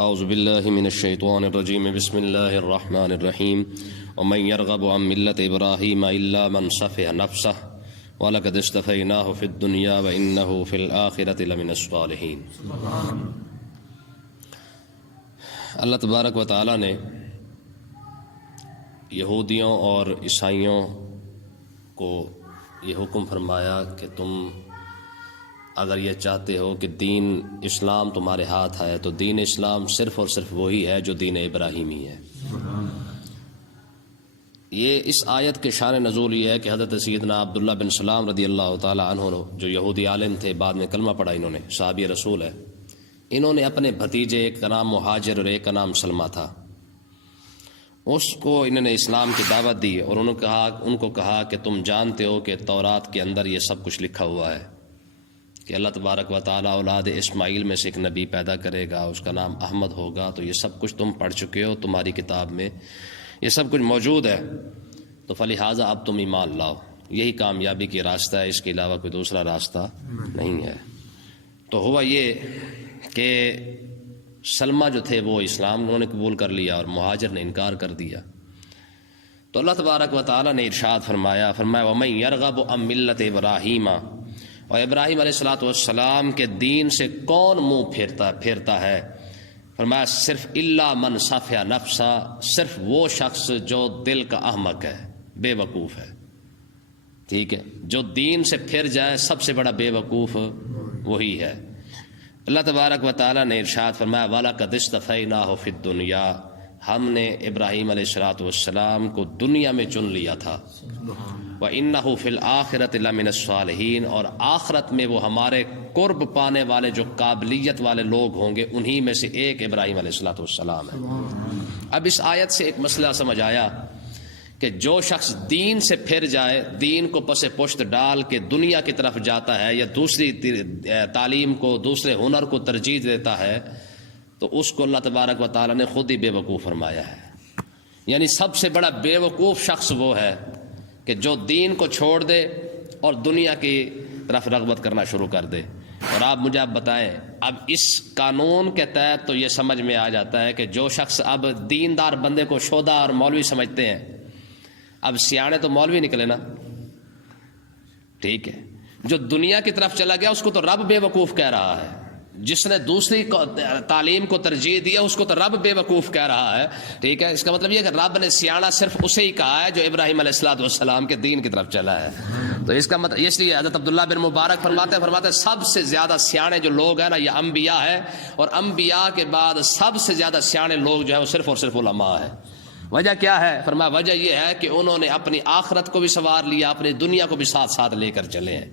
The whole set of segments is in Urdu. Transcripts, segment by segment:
اعوذ باللہ من الشیطان الرجیم بسم اللہ الرحمن الرحیم ومن يرغب عن ملة ابراہیم الا من صفح نفسہ وَلَقَدِ اصْطَفَيْنَاهُ فِي الدُّنْيَا وَإِنَّهُ فِي الْآخِرَةِ لَمِنَ الصَّالِحِينَ۔ اللہ تبارک و تعالیٰ نے یہودیوں اور عیسائیوں کو یہ حکم فرمایا کہ تم اگر یہ چاہتے ہو کہ دین اسلام تمہارے ہاتھ ہے تو دین اسلام صرف اور صرف وہی ہے جو دین ابراہیمی ہے۔ یہ اس آیت کے شان نزول یہ ہے کہ حضرت سیدنا عبداللہ بن سلام رضی اللہ تعالی عنہ جو یہودی عالم تھے، بعد میں کلمہ پڑھا انہوں نے، صحابی رسول ہے، انہوں نے اپنے بھتیجے، ایک کا نام مہاجر اور ایک کا نام سلمہ تھا، اس کو انہوں نے اسلام کی دعوت دی اور ان کو کہا کہ تم جانتے ہو کہ تورات کے اندر یہ سب کچھ لکھا ہوا ہے کہ اللہ تبارک و تعالیٰ اولاد اسماعیل میں سے ایک نبی پیدا کرے گا، اس کا نام احمد ہوگا، تو یہ سب کچھ تم پڑھ چکے ہو، تمہاری کتاب میں یہ سب کچھ موجود ہے، تو فلہٰذا اب تم ایمان لاؤ، یہی کامیابی کی راستہ ہے، اس کے علاوہ کوئی دوسرا راستہ نہیں ہے۔ تو ہوا یہ کہ سلمہ جو تھے وہ اسلام انہوں نے قبول کر لیا اور مہاجر نے انکار کر دیا۔ تو اللہ تبارک و تعالیٰ نے ارشاد فرمایا وَمَن يَرْغَبُ عَن مِلَّةِ إِبْرَاهِيمَ، اور ابراہیم علیہ السلام کے دین سے کون منہ پھیرتا ہے؟ فرمایا صرف الا من صفح نفسہ، صرف وہ شخص جو دل کا احمق ہے، بے وقوف ہے، ٹھیک ہے، جو دین سے پھر جائے سب سے بڑا بے وقوف وہی ہے۔ اللہ تبارک و تعالیٰ نے ارشاد فرمایا وَلَقَدِ اصْطَفَيْنَاهُ فِي الدُّنْيَا، ہم نے ابراہیم علیہ السلام کو دنیا میں چن لیا تھا، وَإِنَّهُ فِي الْآخِرَةِ لَمِنَ الصَّالِحِينَ، اور آخرت میں وہ ہمارے قرب پانے والے جو قابلیت والے لوگ ہوں گے انہی میں سے ایک ابراہیم علیہ السلام ہے۔ اب اس آیت سے ایک مسئلہ سمجھ آیا کہ جو شخص دین سے پھر جائے، دین کو پس پشت ڈال کے دنیا کی طرف جاتا ہے یا دوسری تعلیم کو، دوسرے ہنر کو ترجیح دیتا ہے، تو اس کو اللہ تبارک و تعالیٰ نے خود ہی بے وقوف فرمایا ہے۔ یعنی سب سے بڑا بے وقوف شخص وہ ہے کہ جو دین کو چھوڑ دے اور دنیا کی طرف رغبت کرنا شروع کر دے۔ اور آپ مجھے بتائیں، اب اس قانون کے تحت تو یہ سمجھ میں آ جاتا ہے کہ جو شخص اب دیندار بندے کو شودا اور مولوی سمجھتے ہیں، اب سیانے تو مولوی نکلے نا، ٹھیک ہے، جو دنیا کی طرف چلا گیا اس کو تو رب بے وقوف کہہ رہا ہے، جس نے دوسری تعلیم کو ترجیح دیا اس کو تو رب بے وقوف کہہ رہا ہے، ٹھیک ہے۔ اس کا مطلب یہ کہ رب نے سیانا صرف اسے ہی کہا ہے جو ابراہیم علیہ السلام کے دین کی طرف چلا ہے۔ تو اس کا مطلب اس لیے حضرت عبداللہ بن مبارک فرماتے سب سے زیادہ سیانے جو لوگ ہیں نا یہ انبیاء ہے، اور انبیاء کے بعد سب سے زیادہ سیانے لوگ جو ہے وہ صرف اور صرف علماء ہے۔ وجہ کیا ہے؟ فرمایا وجہ یہ ہے کہ انہوں نے اپنی آخرت کو بھی سنوار لیا، اپنی دنیا کو بھی ساتھ ساتھ لے کر چلے ہیں،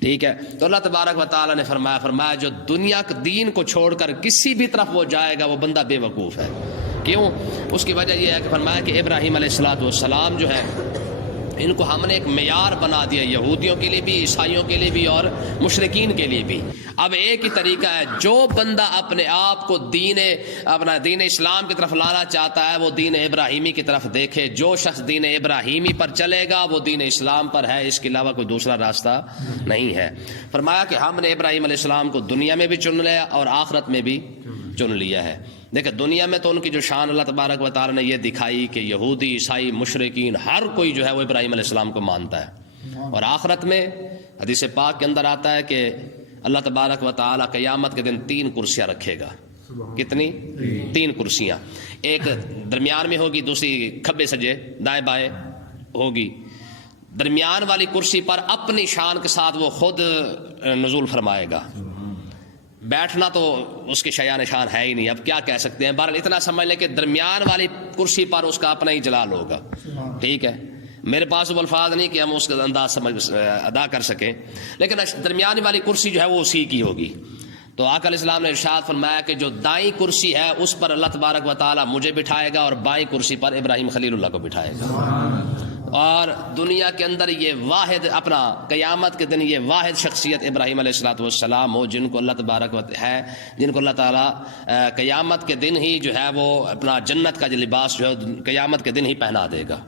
ٹھیک ہے۔ تو اللہ تبارک و تعالیٰ نے فرمایا جو دنیا کے دین کو چھوڑ کر کسی بھی طرف وہ جائے گا وہ بندہ بے وقوف ہے۔ کیوں؟ اس کی وجہ یہ ہے کہ فرمایا کہ ابراہیم علیہ السلام جو ہے ان کو ہم نے ایک معیار بنا دیا، یہودیوں کے لیے بھی، عیسائیوں کے لیے بھی اور مشرکین کے لیے بھی۔ اب ایک ہی طریقہ ہے، جو بندہ اپنے آپ کو اپنا دین اسلام کی طرف لانا چاہتا ہے وہ دین ابراہیمی کی طرف دیکھے، جو شخص دین ابراہیمی پر چلے گا وہ دین اسلام پر ہے، اس کے علاوہ کوئی دوسرا راستہ نہیں ہے۔ فرمایا کہ ہم نے ابراہیم علیہ السلام کو دنیا میں بھی چن لیا اور آخرت میں بھی چن لیا ہے۔ دیکھیں دنیا میں تو ان کی جو شان اللہ تبارک و تعالیٰ نے یہ دکھائی کہ یہودی، عیسائی، مشرکین ہر کوئی جو ہے وہ ابراہیم علیہ السلام کو مانتا ہے، اور آخرت میں حدیث پاک کے اندر آتا ہے کہ اللہ تبارک و تعالیٰ قیامت کے دن 3 کرسیاں رکھے گا۔ کتنی؟ 3 کرسیاں، ایک درمیان میں ہوگی، دوسری کھبے سجے دائیں بائیں ہوگی۔ درمیان والی کرسی پر اپنی شان کے ساتھ وہ خود نزول فرمائے گا، بیٹھنا تو اس کے شایان شان ہے ہی نہیں، اب کیا کہہ سکتے ہیں۔ بہرحال اتنا سمجھ لیں کہ درمیان والی کرسی پر اس کا اپنا ہی جلال ہوگا، ٹھیک ہے۔ میرے پاس وہ الفاظ نہیں کہ ہم اس کا انداز ادا کر سکیں، لیکن درمیانی والی کرسی جو ہے وہ اسی کی ہوگی۔ تو آقا علیہ السلام نے ارشاد فرمایا کہ جو دائیں کرسی ہے اس پر اللہ تبارک و تعالیٰ مجھے بٹھائے گا، اور بائیں کرسی پر ابراہیم خلیل اللہ کو بٹھائے گا۔ اور دنیا کے اندر یہ واحد اپنا قیامت کے دن یہ واحد شخصیت ابراہیم علیہ الصلوۃ والسلام ہو جن کو اللہ تبارک و ہے، جن کو اللہ تعالیٰ قیامت کے دن ہی جو ہے وہ اپنا جنت کا جو لباس جو ہے قیامت کے دن ہی پہنا دے گا،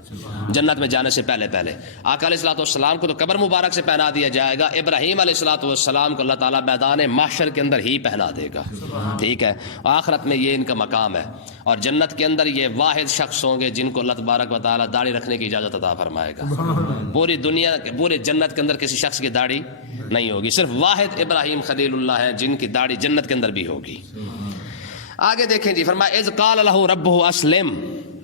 جنت میں جانے سے پہلے آقا علیہ الصلوۃ والسلام کو تو قبر مبارک سے پہنا دیا جائے گا، ابراہیم علیہ الصلوۃ والسلام کو اللہ تعالیٰ میدان محشر کے اندر ہی پہنا دے گا، ٹھیک ہے، آخرت میں یہ ان کا مقام ہے، اور جنت کے اندر یہ واحد شخص ہوں گے جن کو اللہ تبارک و تعالیٰ داڑھی رکھنے کی اجازت عطا فرمائے گا۔ پوری دنیا پورے جنت کے اندر کسی شخص کی داڑھی نہیں ہوگی، صرف واحد ابراہیم خلیل اللہ ہے جن کی داڑھی جنت کے اندر بھی ہوگی۔ آگے دیکھیں جی، فرمایا اذ قال لہ ربہ اسلم،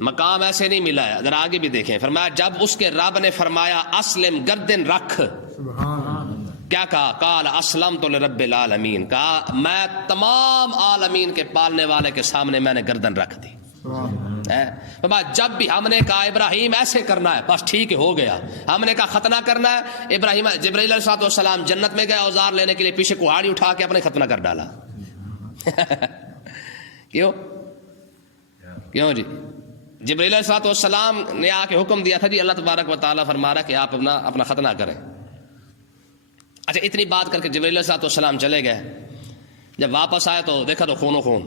مقام ایسے نہیں ملا ہے، ذرا آگے بھی دیکھیں، فرمایا جب اس کے رب نے فرمایا اسلم، گردن رکھ، کیا کہا؟ قال اسلمت لرب العالمین، کہا میں تمام عالمین کے پالنے والے کے سامنے میں نے گردن رکھ دی۔ جب بھی ہم نے کہا ابراہیم ایسے کرنا ہے، بس ٹھیک ہے، ہو گیا، ہم نے کہا ختنہ کرنا ہے، ابراہیم جبرائیل علیہ السلام جنت میں گئے اوزار لینے کے لیے، پیچھے کہاڑی اٹھا کے اپنے ختنہ کر ڈالا۔ کیوں جی؟ جبرائیل علیہ السلام نے آ کے حکم دیا تھا جی اللہ تبارک و تعالیٰ فرما رہا کہ آپ اپنا ختنہ کریں۔ اچھا، اتنی بات کر کے جبرائیل علیہ السلام چلے گئے، جب واپس آئے تو دیکھا تو خون و خون۔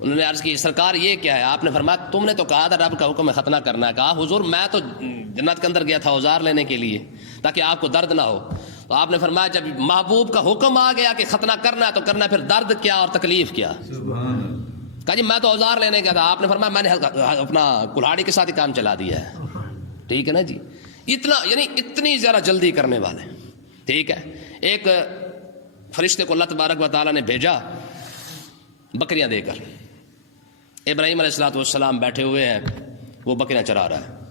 انہوں نے عرض کی سرکار یہ کیا ہے؟ آپ نے فرمایا تم نے تو کہا تھا رب کا حکم ہے ختنہ کرنا ہے۔ کہا حضور میں تو جنت کے اندر گیا تھا اوزار لینے کے لیے تاکہ آپ کو درد نہ ہو۔ تو آپ نے فرمایا جب محبوب کا حکم آ گیا کہ ختنہ کرنا ہے تو کرنا ہے، پھر درد کیا اور تکلیف کیا؟ کہا جی میں تو اوزار لینے گیا تھا۔ آپ نے فرمایا میں نے اپنا کلہاڑی کے ساتھ ہی کام چلا دیا ہے، ٹھیک ہے نا جی؟ اتنا یعنی اتنی زیادہ جلدی کرنے والے، ٹھیک ہے۔ ایک فرشتے کو اللہ تبارک و تعالیٰ نے بھیجا بکریاں دے کر، ابراہیم علیہ الصلوۃ والسلام بیٹھے ہوئے ہیں، وہ بکریاں چرا رہا ہے،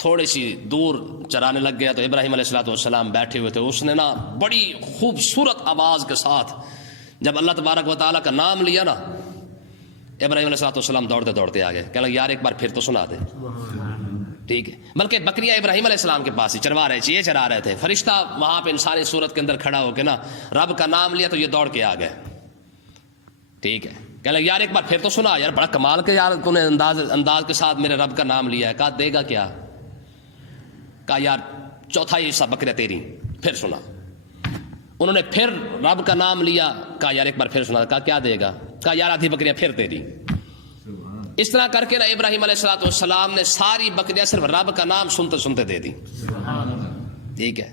تھوڑی سی دور چرانے لگ گیا تو ابراہیم علیہ الصلوۃ والسلام بیٹھے ہوئے تھے، اس نے نا بڑی خوبصورت آواز کے ساتھ جب اللہ تبارک و تعالیٰ کا نام لیا نا، ابراہیم علیہ الصلوۃ والسلام دوڑتے دوڑتے آ گئے، کہنے لگے یار ایک بار پھر تو سنا دے، ٹھیک ہے۔ بلکہ بکریاں ابراہیم علیہ السلام کے پاس ہی چروا رہے تھے، یہ چرا رہے تھے، فرشتہ وہاں پہ انسانی صورت کے اندر کھڑا ہو کے نا رب کا نام لیا تو یہ دوڑ کے آ گئے، ٹھیک ہے۔ کہنے لگے یار ایک بار پھر تو سنا، یار بڑا کمال کے یار تو نے انداز کے ساتھ میرے رب کا نام لیا ہے۔ کہا دے گا کیا؟ کہا یار چوتھائی حصہ بکریاں تیری، پھر سنا۔ انہوں نے پھر رب کا نام لیا، کہا یار ایک بار پھر سنا۔ کہا کیا دے گا؟ کہا یار آدھی بکریاں پھر تیری۔ اس طرح کر کے نا ابراہیم علیہ الصلوۃ والسلام نے ساری بکریاں صرف رب کا نام سنتے سنتے دے دی، ٹھیک ہے۔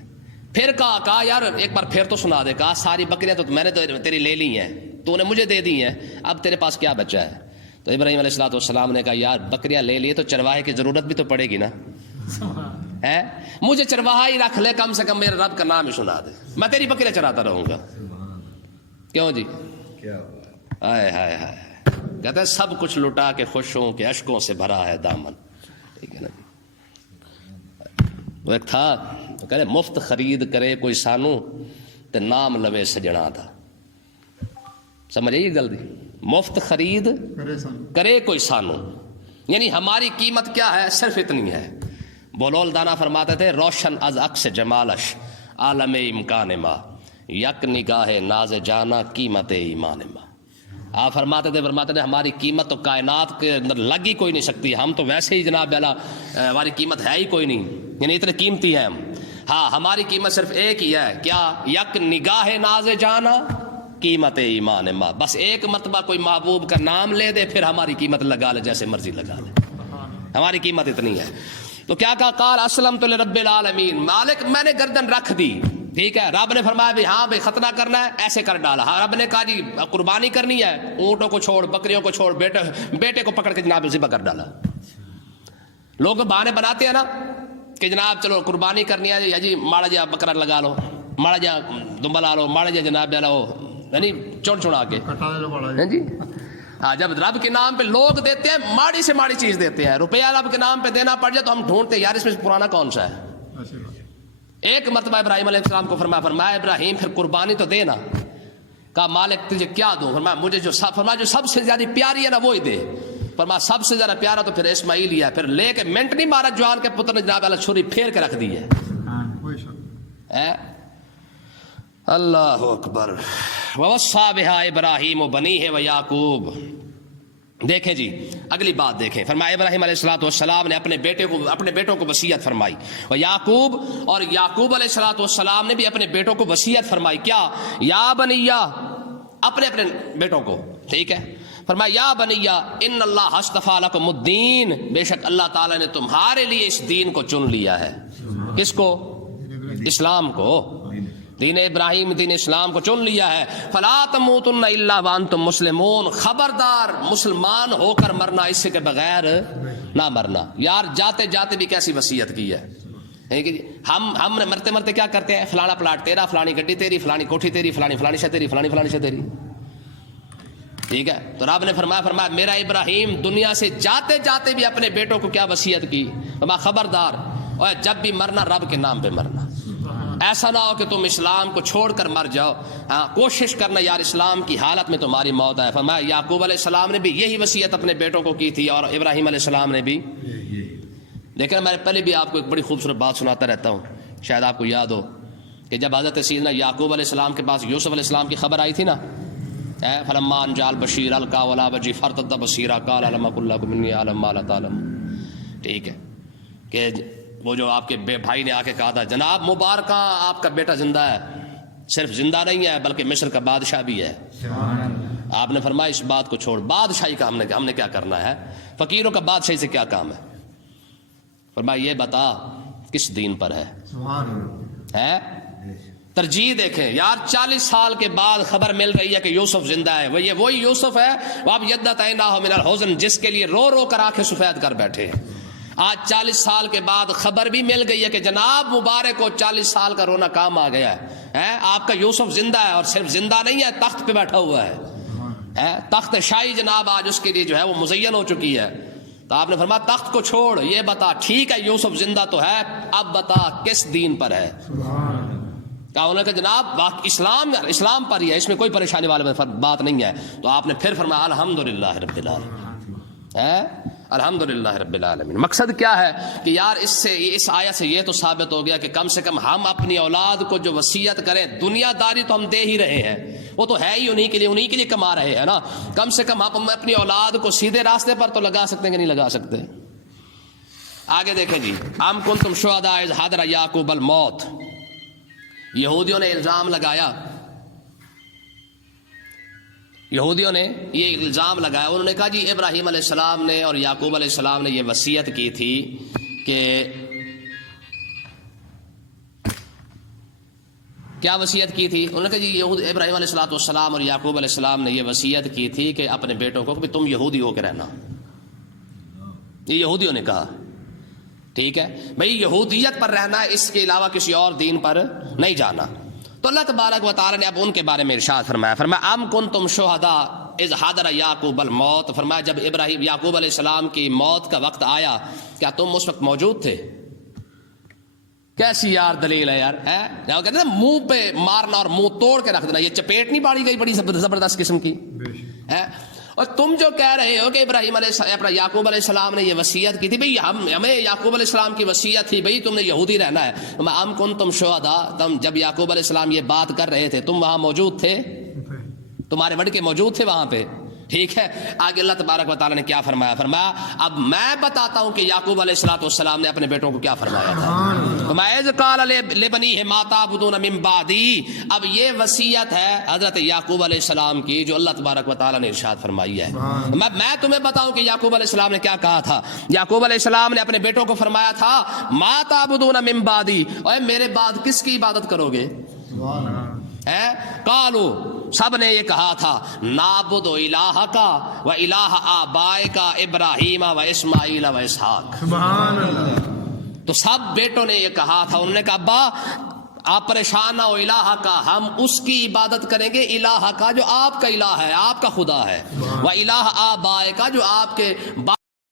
پھر کہا یار ایک بار پھر تو سنا دے۔ کہا ساری بکریاں تو میں نے تو تیری لے لی ہیں، تو نے مجھے دے دی ہیں، اب تیرے پاس کیا بچا ہے؟ تو ابراہیم علیہ الصلوۃ والسلام نے کہا یار بکریاں لے لیے تو چرواہے کی ضرورت بھی تو پڑے گی نا، ہے مجھے چرواہا ہی رکھ لے، کم سے کم میرے رب کا نام ہی سنا دے، میں تیری بکریاں چراتا رہوں گا۔ کیوں جی؟ ہائے ہائے ہائے، کہتے ہیں سب کچھ لٹا کے خوشوں کے اشکوں سے بھرا ہے دامن، ٹھیک ہے نا۔ وہ ایک تھا تو کہتے مفت خرید کرے کوئی سانو تے نام لوے سجنا تھا، سمجھے یہ گل دی؟ مفت خرید کرے کوئی سانو، یعنی ہماری قیمت کیا ہے؟ صرف اتنی ہے۔ بولول دانا فرماتے تھے روشن از عکس جمالش عالم امکان ما، یک نگاہ ناز جانا قیمت ایمان ما۔ آپ فرماتے تھے ہماری قیمت تو کائنات کے اندر لگ ہی کوئی نہیں سکتی، ہم تو ویسے ہی جناب والا ہماری قیمت ہے ہی کوئی نہیں، یعنی اتنے قیمتی ہیں ہم۔ ہاں ہماری قیمت صرف ایک ہی ہے، کیا؟ یک نگاہ ناز جانا قیمت ایمان ما، بس ایک مرتبہ کوئی محبوب کا نام لے دے پھر ہماری قیمت لگا لے جیسے مرضی لگا لے، ہماری قیمت اتنی ہے۔ تو کیا کہا؟ قال اسلمت لرب العالمین، مالک میں نے گردن رکھ دی، ٹھیک ہے۔ رب نے فرمایا بھی ہاں بھائی ختنہ کرنا ہے، ایسے کر ڈالا۔ ہاں رب نے کہا جی قربانی کرنی ہے، اونٹوں کو چھوڑ، بکریوں کو چھوڑ، بیٹے کو پکڑ کے جناب ذبح کر ڈالا۔ لوگ بہانے بناتے ہیں نا کہ جناب چلو قربانی کرنی ہے یا جی ماڑا جا بکرا لگا لو، ماڑا جا دمبا لا لو، ماڑا جا جناب لاؤ، یعنی چوڑ چھوڑا کے جی۔ ہاں جب رب کے نام پہ لوگ دیتے ہیں ماڑی سے ماڑی چیز دیتے ہیں، روپیہ رب کے نام پہ دینا پڑ جائے تو ہم ڈھونڈتے ہیں یار اس میں پرانا کون سا ہے۔ ایک مرتبہ ابراہیم علیہ السلام کو فرمایا ابراہیم پھر قربانی تو دینا۔ کہا مالک تجھے کیا دوں؟ فرمایا مجھے جو سب سے زیادہ پیاری ہے نا وہی دے۔ فرمایا سب سے زیادہ پیارا تو پھر اسماعیل ہی ہے۔ پھر لے کے منٹ نہیں مارا، جوان کے پتر نے جناب والا چھری پھیر کے رکھ دی ہے۔ اللہ اکبر۔ ووصى بها ابراہیم و بنیہ و یعقوب، دیکھیں جی اگلی بات دیکھیں، فرمایا ابراہیم علیہ الصلوۃ والسلام نے اپنے بیٹوں کو وصیت فرمائی، اور یعقوب علیہ الصلوۃ والسلام نے بھی اپنے بیٹوں کو وصیت فرمائی، کیا؟ یا بنیا، اپنے بیٹوں کو، ٹھیک ہے، فرمایا یا بنیا ان اللہ اصطفیٰ لکم الدین، بے شک اللہ تعالیٰ نے تمہارے لیے اس دین کو چن لیا ہے۔ کس کو؟ اسلام کو، دین ابراہیم، دین اسلام کو چن لیا ہے۔ فلا تموتن الا وانتم مسلمون، خبردار مسلمان ہو کر مرنا، اس سے کے بغیر نہ مرنا۔ یار جاتے جاتے بھی کیسی وصیت کی ہے۔ ہم مرتے مرتے کیا کرتے ہیں؟ فلانا پلاٹ تیرا، فلانی گڈی تیری، فلانی کوٹھی تیری، فلانی شے تیری، فلانی شے تیری، ٹھیک ہے۔ تو رب نے فرمایا میرا ابراہیم دنیا سے جاتے جاتے بھی اپنے بیٹوں کو کیا وصیت کی؟ فرمایا خبردار، اور جب بھی مرنا رب کے نام پہ مرنا، ایسا نہ ہو کہ تم اسلام کو چھوڑ کر مر جاؤ، کوشش کرنا یار اسلام کی حالت میں تمہاری موت ہے۔ فرمایا یعقوب علیہ السلام نے بھی یہی وصیت اپنے بیٹوں کو کی تھی، اور ابراہیم علیہ السلام نے بھی۔ لیکن میں پہلے بھی آپ کو ایک بڑی خوبصورت بات سناتا رہتا ہوں، شاید آپ کو یاد ہو کہ جب حضرت سیدنا یعقوب علیہ السلام کے پاس یوسف علیہ السلام کی خبر آئی تھی نا، فلما ان جاء البشیر القى ولا وجه فرتد بصیرا قال لم اقل لكم اني اعلم ما لا تعلمون، ٹھیک ہے، کہ وہ جو آپ کے بھائی نے آ کے کہا تھا جناب مبارکہ آپ کا بیٹا زندہ ہے، صرف زندہ نہیں ہے بلکہ مصر کا بادشاہ بھی ہے۔ آپ نے فرمایا اس بات کو چھوڑ، بادشاہی کا ہم نے کیا کرنا ہے، فقیروں کا بادشاہی سے کیا کام ہے؟ فرمایا یہ بتا کس دین پر ہے؟ ترجیح دیکھیں یار، 40 سال کے بعد خبر مل رہی ہے کہ یوسف زندہ ہے، وہی یوسف ہے اب یدت عیناہ من الحزن، جس کے لیے رو رو کر آنکھیں سفید کر بیٹھے ہیں۔ آج 40 سال کے بعد خبر بھی مل گئی ہے کہ جناب مبارک کو 40 سال کا رونا کام آ گیا ہے، آپ کا یوسف زندہ ہے، اور صرف زندہ نہیں ہے، تخت پہ بیٹھا ہوا ہے، تخت شاہی جناب آج اس کے لیے جو ہے وہ مزین ہو چکی ہے۔ تو آپ نے فرمایا تخت کو چھوڑ، یہ بتا ٹھیک ہے یوسف زندہ تو ہے، اب بتا کس دین پر ہے؟ کہا انہوں نے کہ جناب اسلام پر ہی ہے، اس میں کوئی پریشانی والی بات نہیں ہے۔ تو آپ نے پھر فرمایا الحمدللہ رب العالمین، الحمدللہ رب العالمین۔ مقصد کیا ہے کہ یار اس آیت سے یہ تو ثابت ہو گیا کہ کم سے کم ہم اپنی اولاد کو جو وصیت کریں، دنیا داری تو ہم دے ہی رہے ہیں، وہ تو ہے ہی انہی کے لیے کما رہے ہیں نا، کم سے کم ہم اپنی اولاد کو سیدھے راستے پر تو لگا سکتے ہیں کہ نہیں لگا سکتے؟ آگے دیکھیں جی، ام کنتم شہداء اذ حضر یعقوب الموت، یہودیوں نے الزام لگایا، یہودیوں نے یہ الزام لگایا، انہوں نے کہا جی ابراہیم علیہ السلام نے اور یعقوب علیہ السلام نے یہ وصیت کی تھی کہ کیا وصیت کی تھی؟ انہوں نے کہا جی ابراہیم علیہ السلام اور یعقوب علیہ السلام نے یہ وصیت کی تھی کہ اپنے بیٹوں کو کہ تم یہودی ہو کے رہنا، یہ یہودیوں نے کہا، ٹھیک ہے بھئی یہودیت پر رہنا ہے، اس کے علاوہ کسی اور دین پر نہیں جانا۔ تو اللہ تبارک و تعالی نے اب ان کے بارے میں ارشاد فرمایا ام کنتم شہداء اذ حضر یعقوب الموت، فرمایا جب یعقوب علیہ السلام کی موت کا وقت آیا کیا تم اس وقت موجود تھے؟ کیسی یار دلیل ہے یار، کہتے ہیں منہ پہ مارنا اور منہ توڑ کے رکھ دینا، یہ چپیٹ نہیں پاڑی گئی بڑی زبردست قسم کی ہے؟ اور تم جو کہہ رہے ہو کہ یعقوب علیہ السلام نے یہ وصیت کی تھی، بھئی ہمیں یعقوب علیہ السلام کی وصیت تھی بھئی تم نے یہودی رہنا ہے، ام کنتم شہداء، تم جب یعقوب علیہ السلام یہ بات کر رہے تھے تم وہاں موجود تھے، تمہارے وڈکے موجود تھے وہاں پہ، ٹھیک ہے۔ آگے اللہ تبارک و تعالیٰ نے کیا فرمایا اب میں بتاتا ہوں کہ یعقوب علیہ السلام نے اپنے بیٹوں کو کیا فرمایا تھا۔ فَإِذْ قَالَ لِبَنِيهِ مَا تَعْبُدُونَ مِن بَعْدِي، اب یہ وصیت ہے حضرت یعقوب علیہ السلام کی جو اللہ تبارک و تعالیٰ نے ارشاد فرمائی ہے۔ میں تمہیں بتاؤں کہ یعقوب علیہ السلام نے کیا کہا تھا۔ یعقوب علیہ السلام نے اپنے بیٹوں کو فرمایا تھا مَا تَعْبُدُونَ مِن بَعْدِي، اے میرے بعد کس کی عبادت کرو گے؟ قالو، سب نے یہ کہا تھا نعبد الہک و الہ آبائک ابراہیم و اسماعیل و اسحاق، سبحان اللہ۔ تو سب بیٹوں نے یہ کہا تھا، انہوں نے کہا ابا آپ پریشان نہ ہو، الہ کا ہم اس کی عبادت کریں گے، الہ کا جو آپ کا الہ ہے، آپ کا خدا ہے، و الہ آبائک جو آپ کے